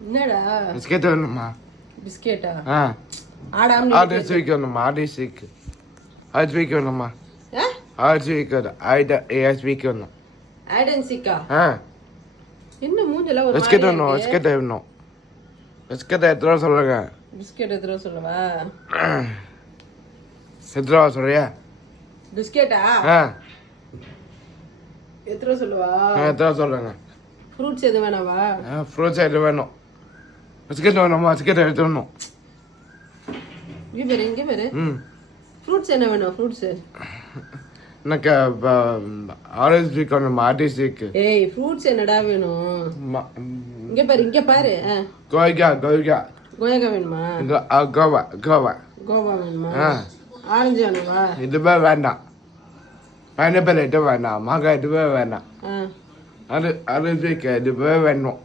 என்னடா பிஸ்கெட் வேணுமா பிஸ்கெட்டா ஆ ஆடாம ஆர்டர் ஸ்வீக் வேணுமா ஆர்டர் ஸ்வீக் ஆர்டர் ஸ்வீக் வேணுமா ஆர்டர் ஸ்வீக் வேணும் ஆர்டர் ஸ்வீக் வேணும் ஹைட் அண்ட் சீக்கா ஆ என்ன மூஞ்சல ஒரு பிஸ்கெட் மாதிரியா வேணும் இருக்கு? பிஸ்கெட் வேணும் பிஸ்கெட் எத்தனை ரூபா சொல்லுங்க பிஸ்கெட் எத்தனை சொல்லவா எத்தனை ரூபா சொல்றியா பிஸ்கெட்டா ஆ எத்தனை சொல்லவா எத்தனை சொல்லுங்க ஃப்ரூட்ஸ் எது வேணாவா ஃப்ரூட்ஸ் ஐட்டம் வேணும் பிஸ்கெட் வேணுமா பிஸ்கெட் எடுத்து வேணும் இங்க பேரு ம் ஃப்ரூட்ஸ் என்ன வேணும் ஃப்ரூட்ஸ் எனக்கு ஆரஞ்சு ஸ்வீக் வேணுமா ஆர்டர் ஸ்வீக் ஏய் ஃப்ரூட்ஸ் என்னடா வேணும் இங்க பாரு கோய்கா கோயகா வேணுமா கோவா கோவா வேணுமா ஆரஞ்சு வேணுமா இதுவே வேண்டாம் பைனாப்பிள் ஐட்டம் வேண்டாம் மாங்காய் இதுவே வேண்டாம் ஆ அது ஸ்வீக் இதுவே வேணும்